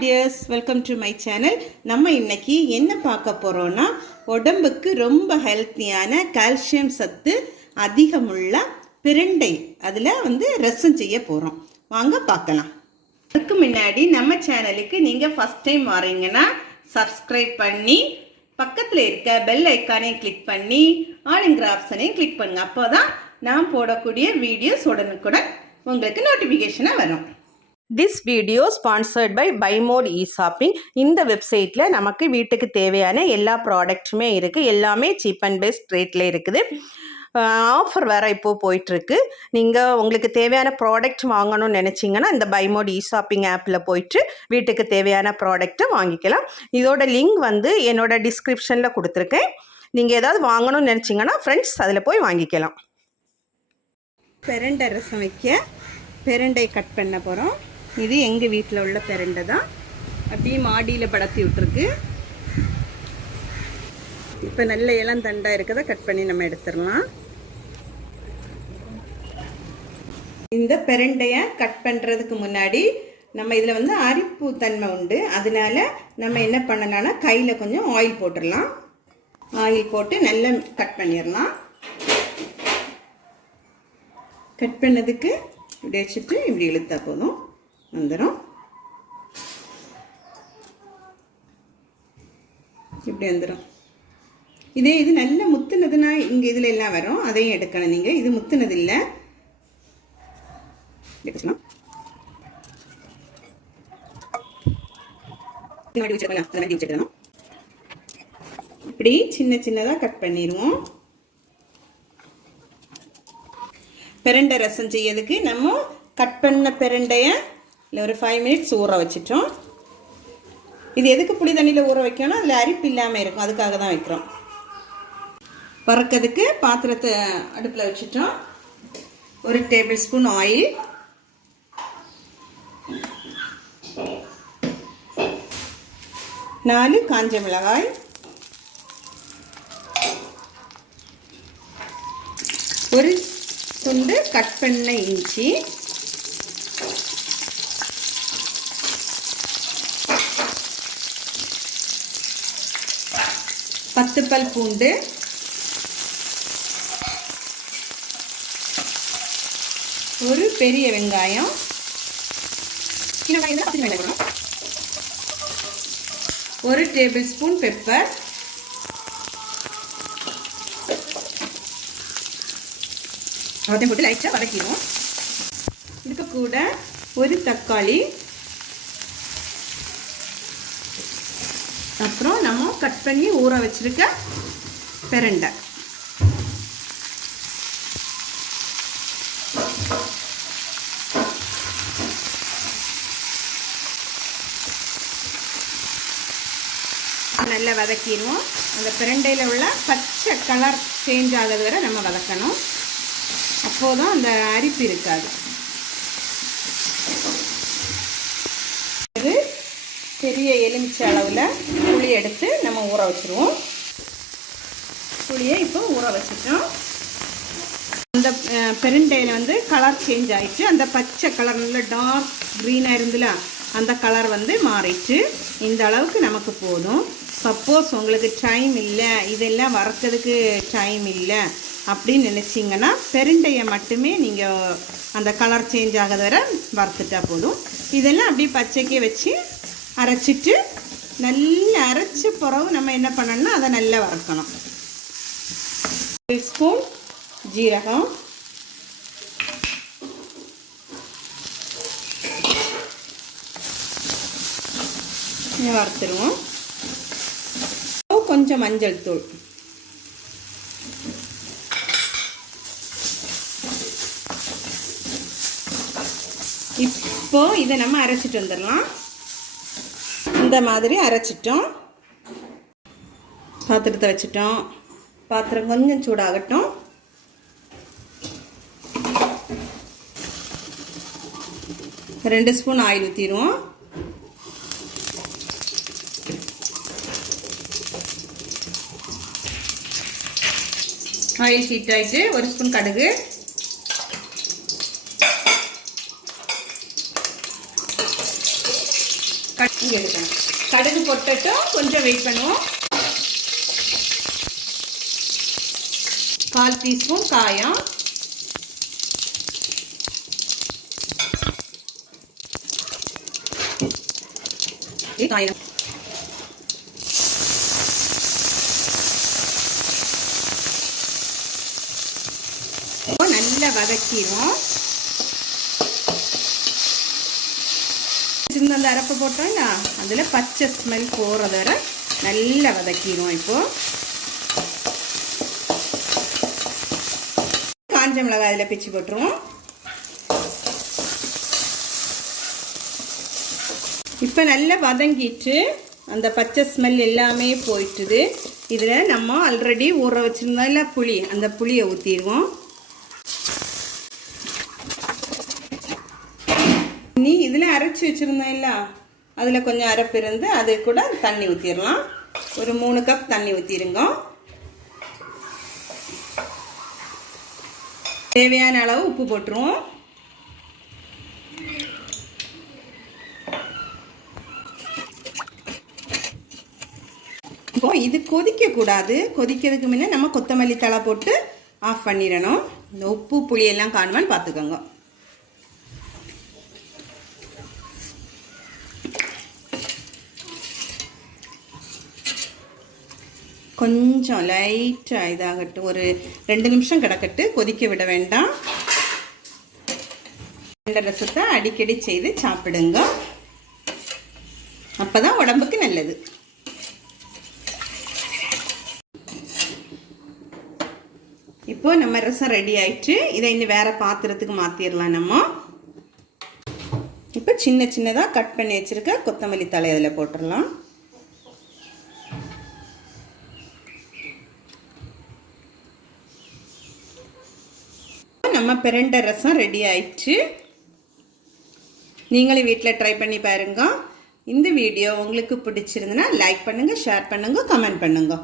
Dears, welcome to my channel. நம்ம இன்னைக்கு என்ன பார்க்க போறோம்னா உடம்புக்கு ரொம்ப ஹெல்த்தியான கால்சியம் சத்து அதிகமுள்ள பிரண்டை அதுல ரசம் செய்ய போறோம். வாங்க பார்க்கலாம். அதுக்கு முன்னாடி நம்ம சேனலுக்கு நீங்க ஃபர்ஸ்ட் டைம் வரீங்கன்னா Subscribe பண்ணி பக்கத்துல இருக்க பெல் ஐகானை கிளிக் பண்ணி ஆல்ங்கிற ஆப்ஷனையும் கிளிக் பண்ணுங்க. அப்போதான் நான் போடக்கூடிய வீடியோஸ் உடனுக்குடன் உங்களுக்கு நோட்டிஃபிகேஷனா வரும். This video sponsored by Buymode e-shopping. இந்த வெப்சைட்ல நமக்கு வீட்டுக்கு தேவையான எல்லா ப்ராடக்ட்டுமே இருக்குது. எல்லாமே சீப் அண்ட் பெஸ்ட் ரேட்டில் இருக்குது. ஆஃபர் வேறு இப்போது போயிட்டுருக்கு. நீங்கள் உங்களுக்கு தேவையான ப்ராடக்ட் வாங்கணும்னு நினச்சிங்கன்னா இந்த Buymode e-shopping ஆப்பில் போயிட்டு வீட்டுக்கு தேவையான ப்ராடக்ட்டை வாங்கிக்கலாம். இதோட லிங்க் என்னோட டிஸ்கிரிப்ஷனில் கொடுத்துருக்கேன். நீங்கள் ஏதாவது வாங்கணும்னு நினச்சிங்கன்னா ஃப்ரெண்ட்ஸ் அதில் போய் வாங்கிக்கலாம். பிரண்டை ரசம் வைக்க பிரண்டை கட் பண்ண போகிறோம். இது எங்கள் வீட்டில் உள்ள பிரண்டை தான். அப்படியே மாடியில் படத்தி விட்டுருக்கு. இப்போ நல்ல இளம் தண்டாக இருக்கிறத கட் பண்ணி நம்ம எடுத்துடலாம். இந்த பிரண்டையை கட் பண்ணுறதுக்கு முன்னாடி நம்ம இதில் அரிப்பு தன்மை உண்டு. அதனால நம்ம என்ன பண்ணலாம்னா கையில் கொஞ்சம் ஆயில் போட்டுடலாம். ஆயில் போட்டு நல்லா கட் பண்ணிடலாம். கட் பண்ணதுக்கு இப்படி வச்சுட்டு இப்படி இழுத்தா போதும், வந்துடும். இப்படி வந்துடும். இது நல்ல முத்துனதுன்னா இங்கே இதில் எல்லாம் வரும், அதையும் எடுக்கணும். நீங்கள் இது முத்துனது இல்லை, எடுத்துக்கலாம். இப்படி சின்ன சின்னதாக கட் பண்ணிடுவோம். பிரண்டை ரசம் செய்யறதுக்கு நம்ம கட் பண்ண பிரண்டையை இல்லை ஒரு 5 minutes ஊற வச்சிட்டோம். இது எதுக்கு புளி தண்ணியில் ஊற வைக்கணும், அதில் அரிப்பு இல்லாமல் இருக்கும், அதுக்காக தான் வைக்கிறோம். வறுக்கிறதுக்கு பாத்திரத்தை அடுப்பில் வச்சிட்டோம். 1 tablespoon ஆயில், 4 காஞ்ச மிளகாய், 1 துண்டு கட் பண்ண இஞ்சி, 10 பல் பூண்டு, 1 பெரிய வெங்காயம், 1 tablespoon பெப்பர், அதையும் போட்டு லைட்டாக வதக்கிடுவோம். இதுக்கு கூட 1 தக்காளி, அப்புறம் நம்ம கட் பண்ணி ஊற வச்சிருக்க பிரண்டை. நல்லா வதக்கிடுவோம். அந்த பிரண்டையில் உள்ள பச்சை கலர் சேஞ்ச் ஆகிறது வரை நம்ம வதக்கணும். அப்போதான் அந்த அரிப்பு இருக்காது. இது பெரிய எலுமிச்சை அளவில் புளி எடுத்து நம்ம ஊற வச்சுருவோம். புளியை இப்போ ஊற வச்சுட்டோம். அந்த பிரண்டையில் கலர் சேஞ்ச் ஆகிடுச்சு. அந்த பச்சை கலர் நல்ல டார்க் க்ரீனாக இருந்துல அந்த கலர் மாறிடுச்சு. இந்த அளவுக்கு நமக்கு போதும். சப்போஸ் உங்களுக்கு டைம் இல்லை, இதெல்லாம் வறுக்கிறதுக்கு டைம் இல்லை அப்படின்னு நினச்சிங்கன்னா பிரண்டையை மட்டுமே நீங்கள் அந்த கலர் சேஞ்ச் ஆகாத வரை வறுத்துட்டா போதும். இதெல்லாம் அப்படியே பச்சைக்கே வச்சு அரைச்சிட்டு நல்லா அரைச்ச பிறகு நம்ம என்ன பண்ணணும்னா அதை நல்லா வறுக்கணும். 1 ஸ்பூன் ஜீரகம், வறுத்துருவோம். கொஞ்சம் மஞ்சள் தூள், இப்போ இதை நம்ம அரைச்சிட்டு வந்துடலாம். இந்த மாதிரி அரைச்சிட்டோம். பாத்திரத்தை வச்சிட்டோம். பாத்திரம் கொஞ்சம் சூடாகட்டும். ரெண்டு ஸ்பூன் ஆயில் ஊற்றிடுவோம். ஆயில் ஹீட் ஆகிட்டு 1 ஸ்பூன் கடுகு, இங்கே எடுக்கணும். கடுகு போட்டுட்டும் கொஞ்சம் வெயிட் பண்ணுவோம். 1/4 டீஸ்பூன் காயம், காயம் நல்லா வதக்கிடுவோம். சின்ன அந்த அரைப்பு போட்டோம்ல அதில் பச்சை ஸ்மெல் போகிறத வரை நல்லா வதக்கிடுவோம். இப்போது காஞ்ச மிளகாய் அதில் பிச்சு போட்டுருவோம். இப்போ நல்லா வதங்கிட்டு அந்த பச்சை ஸ்மெல் எல்லாமே போயிட்டுது. இதில் நம்ம ஆல்ரெடி ஊற வச்சுருந்தோம்ல புளி, அந்த புளியை ஊற்றிடுவோம். நீ இதில் அரைச்சி வச்சுருந்தோம் இல்லை, அதில் கொஞ்சம் அரைப்பு இருந்து அது கூட தண்ணி ஊற்றிடலாம். ஒரு 3 கப் தண்ணி ஊற்றிடுங்க. தேவையான அளவு உப்பு போட்டுருவோம். இப்போ இது கொதிக்கக்கூடாது. கொதிக்கிறதுக்கு முன்னே நம்ம கொத்தமல்லி தழை போட்டு ஆஃப் பண்ணிடணும். இந்த உப்பு புளியெல்லாம் காணுமான்னு பார்த்துக்கோங்க. கொஞ்சம் லைட்டாக இதாகட்டும், ஒரு 2 நிமிஷம் கிடக்கட்டு, கொதிக்க விட வேண்டாம். இந்த ரசத்தை அடிக்கடி செய்து சாப்பிடுங்க, அப்போ தான் உடம்புக்கு நல்லது. இப்போ நம்ம ரசம் ரெடி ஆயிடுச்சு. இதை இன்னும் வேறு பாத்திரத்துக்கு மாற்றிடலாம். நம்ம இப்போ சின்ன சின்னதாக கட் பண்ணி வச்சுருக்க கொத்தமல்லி தழை அதில் போட்டுடலாம். நம்ம பிரண்டை ரசம் ரெடி ஆயிடுச்சு. நீங்களும் வீட்டில் ட்ரை பண்ணி பாருங்க. இந்த வீடியோ உங்களுக்கு பிடிச்சிருந்துன்னா லைக் பண்ணுங்கள், ஷேர் பண்ணுங்கள், கமெண்ட் பண்ணுங்கள்.